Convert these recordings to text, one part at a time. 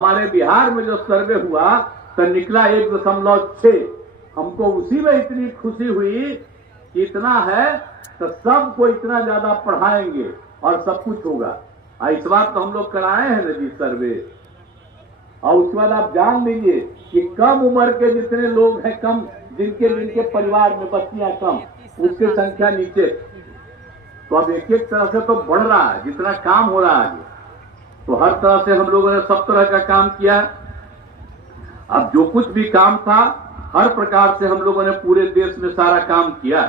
हमारे बिहार में जो सर्वे हुआ तो निकला 1.6। हमको उसी में इतनी खुशी हुई कि इतना है तो सबको इतना ज्यादा पढ़ाएंगे और सब कुछ होगा। इस बार तो हम लोग कराए हैं ना जी सर्वे। और उसके बाद आप जान लीजिए कि कम उम्र के जितने लोग हैं, कम जिनके परिवार में बच्चियां कम, उसकी संख्या नीचे। तो अब एक एक तरह से तो बढ़ रहा है जितना काम हो रहा है। तो हर तरह से हम लोगों ने सब तरह का काम किया। अब जो कुछ भी काम था हर प्रकार से हम लोगों ने पूरे देश में सारा काम किया।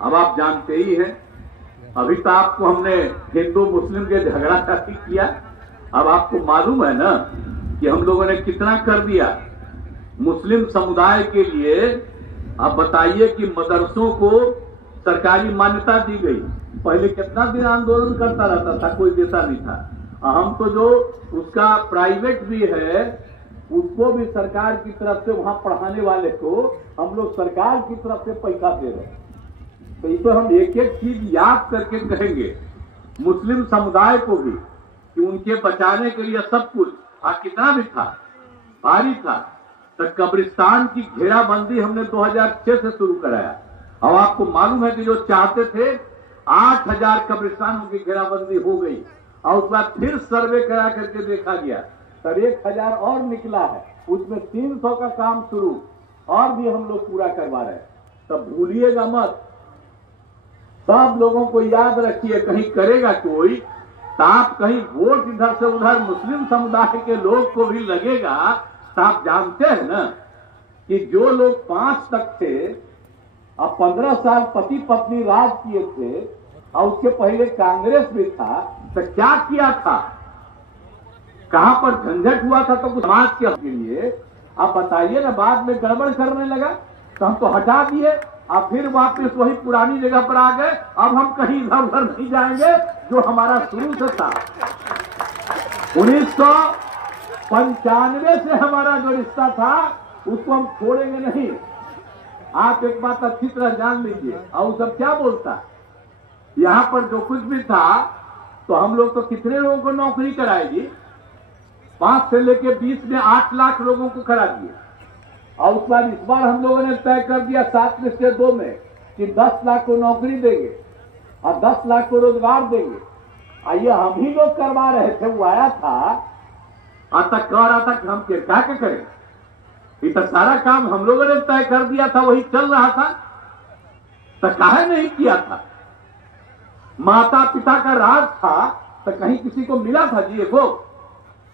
अब आप जानते ही हैं, अभी तो आपको हमने हिंदू मुस्लिम के झगड़ा काफी किया। अब आपको मालूम है ना कि हम लोगों ने कितना कर दिया मुस्लिम समुदाय के लिए। आप बताइए कि मदरसों को सरकारी मान्यता दी गई। पहले कितना दिन आंदोलन करता रहता था, कोई देता नहीं था। हम तो जो उसका प्राइवेट भी है उसको भी सरकार की तरफ से, वहां पढ़ाने वाले को हम लोग सरकार की तरफ से पैसा दे रहे हैं। तो इसे हम एक एक चीज याद करके कहेंगे मुस्लिम समुदाय को भी कि उनके बचाने के लिए सब कुछ। कितना भी था, भारी था। तो कब्रिस्तान की घेराबंदी हमने 2006 से शुरू कराया। अब आपको मालूम है कि जो चाहते थे 8000 कब्रिस्तानों की घेराबंदी हो गई। और उसके बाद फिर सर्वे करा करके देखा गया तब 1000 और निकला है। उसमें 300 का काम शुरू और भी हम लोग पूरा करवा रहे हैं। तब भूलिएगा मत, सब लोगों को याद रखिए। कहीं करेगा कोई तो आप कहीं वोट इधर से उधर मुस्लिम समुदाय के लोग को भी लगेगा तो आप जानते हैं ना कि जो लोग 5 तक थे अब 15 साल पति पत्नी राज किए थे और उसके पहले कांग्रेस भी था, तो क्या किया था, कहां पर झंझट हुआ था तो समाज के लिए। आप बताइए ना, बाद में गड़बड़ करने लगा तो हम तो हटा दिए और फिर वापस वही पुरानी जगह पर आ गए। अब हम कहीं इधर उधर नहीं जाएंगे जो हमारा शुरू से था। 1995 से हमारा जो रिश्ता था उसको हम छोड़ेंगे नहीं। आप एक बात अच्छी तरह जान लीजिए। और सब क्या बोलता, यहां पर जो कुछ भी था तो हम लोग तो कितने लोगों को नौकरी कराएगी, 5 से लेके 20 में 8 लाख लोगों को करा दिए। और उस बार इस बार हम लोगों ने तय कर दिया 7 में से 2 में कि 10 लाख को नौकरी देंगे और 10 लाख को रोजगार देंगे। आइए हम ही लोग करवा रहे थे। वो आया था तक कह रहा था कि हम क्या करें। इतना सारा काम हम लोगों ने तय कर दिया था, वही चल रहा था, तो काहे नहीं किया था। माता पिता का राज था तो कहीं किसी को मिला था जी वो।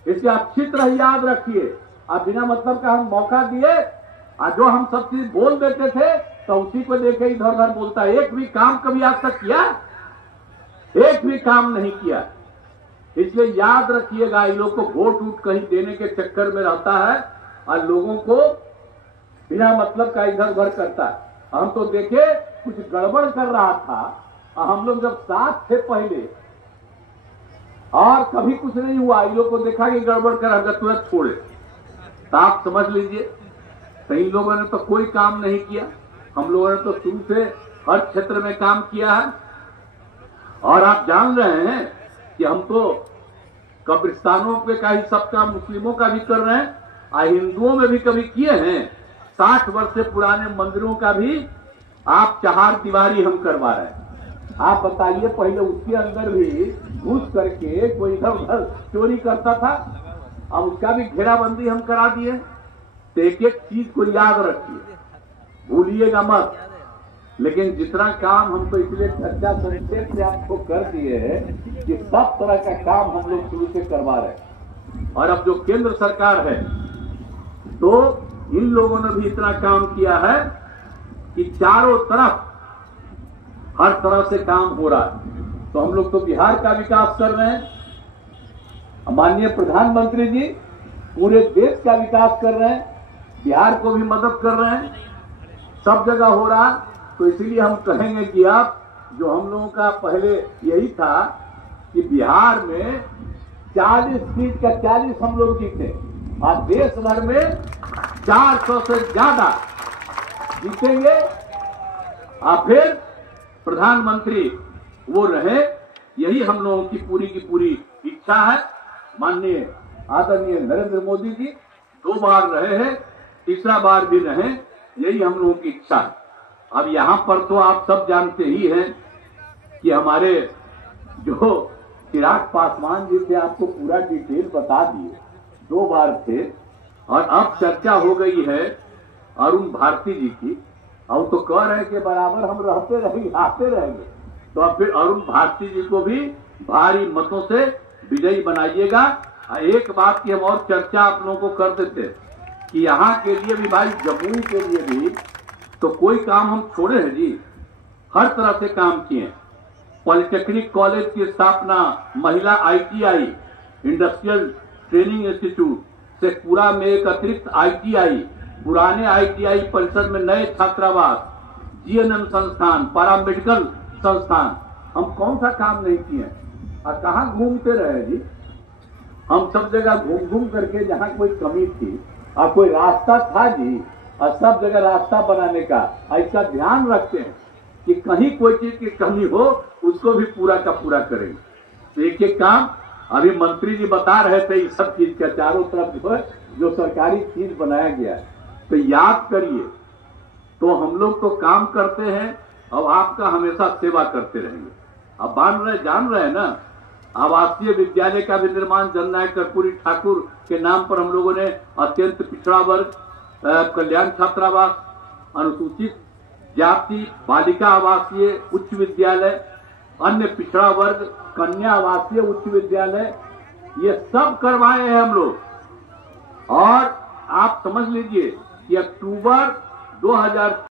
इसलिए अच्छी तरह याद रखिए। आप बिना मतलब का हम मौका दिए और जो हम सब चीज बोल देते थे तो उसी को लेके इधर उधर बोलता। एक भी काम कभी आज तक किया, एक भी काम नहीं किया। इसलिए याद रखिएगा, इन लोग को वोट उठ कहीं देने के चक्कर में रहता है और लोगों को बिना मतलब का इधर उधर करता है। हम तो देखे कुछ गड़बड़ कर रहा था और हम लोग जब साथ थे पहले और कभी कुछ नहीं हुआ, इन लोग को देखा कि गड़बड़ कर हमका तुरंत छोड़े। तो आप समझ लीजिए तो इन लोगों ने तो कोई काम नहीं किया। हम लोगों ने तो शुरू से हर क्षेत्र में काम किया है। और आप जान रहे हैं कि हम तो कब्रिस्तानों पे का ही सब काम मुस्लिमों का भी कर रहे हैं और हिंदुओं में भी कभी किए हैं। 60 वर्ष से पुराने मंदिरों का भी आप 4 दीवारी हम करवा रहे हैं। आप बताइए, पहले उसके अंदर भी घुस करके कोई इधर उधर चोरी करता था, अब उसका भी घेराबंदी हम करा दिए। तो एक एक चीज को याद रखिए, भूलिएगा मत। लेकिन जितना काम हम तो इसलिए चर्चा संक्षेप से आपको कर दिए है कि सब तरह का काम हम लोग शुरू से करवा रहे हैं। और अब जो केंद्र सरकार है तो इन लोगों ने भी इतना काम किया है कि चारों तरफ हर तरह से काम हो रहा है। तो हम लोग तो बिहार का विकास कर रहे हैं, माननीय प्रधानमंत्री जी पूरे देश का विकास कर रहे हैं, बिहार को भी मदद कर रहे हैं, सब जगह हो रहा। तो इसीलिए हम कहेंगे कि आप जो हम लोगों का पहले यही था कि बिहार में 40 सीट का 40 हम लोग जीते और देश भर में 400 से ज्यादा जीतेंगे और फिर प्रधानमंत्री वो रहे। यही हम लोगों की पूरी इच्छा है। माननीय आदरणीय नरेंद्र मोदी जी 2 बार रहे हैं, तीसरा बार भी रहे, यही हम लोगों की इच्छा है। अब यहाँ पर तो आप सब जानते ही हैं कि हमारे जो चिराग पासवान जी थे, आपको पूरा डिटेल बता दिए, 2 बार थे। और अब चर्चा हो गई है अरुण भारती जी की, और तो कह रहे हैं कि बराबर हम रहते रहेंगे, आते रहेंगे। तो अब फिर अरुण भारती जी को भी भारी मतों से विजयी बनाइएगा। एक बात की हम और चर्चा आप लोगों को कर देते कि यहाँ के लिए भी भाई, जमुई के लिए भी तो कोई काम हम छोड़े हैं जी, हर तरह से काम किए। पॉलिटेक्निक कॉलेज की स्थापना, महिला ITI, industrial training institute, Sheikhpura में एक अतिरिक्त ITI, पुराने ITI परिसर में नए छात्रावास, GNM संस्थान, पैरामेडिकल संस्थान, हम कौन सा काम नहीं किए? और कहाँ घूमते रहे जी? हम सब जगह घूम घूम करके, जहाँ कोई कमी थी और कोई रास्ता था जी, और सब जगह रास्ता बनाने का ऐसा ध्यान रखते हैं कि कहीं कोई चीज की कमी हो उसको भी पूरा का पूरा करेंगे। तो एक एक काम अभी मंत्री जी बता रहे थे, इस सब चीज का चारों तरफ जो है, जो सरकारी चीज बनाया गया है, तो याद करिए। तो हम लोग तो काम करते हैं और आपका हमेशा सेवा करते रहेंगे। अब जान रहे हैं ना, आवासीय विद्यालय का भी निर्माण जननायक कर्पूरी ठाकुर के नाम पर हम लोगों ने अत्यंत पिछड़ा वर्ग कल्याण छात्रावास, अनुसूचित जाति बालिका आवासीय उच्च विद्यालय, अन्य पिछड़ा वर्ग कन्या आवासीय उच्च विद्यालय, ये सब करवाए हैं हम लोग। और आप समझ लीजिए कि अक्टूबर 2000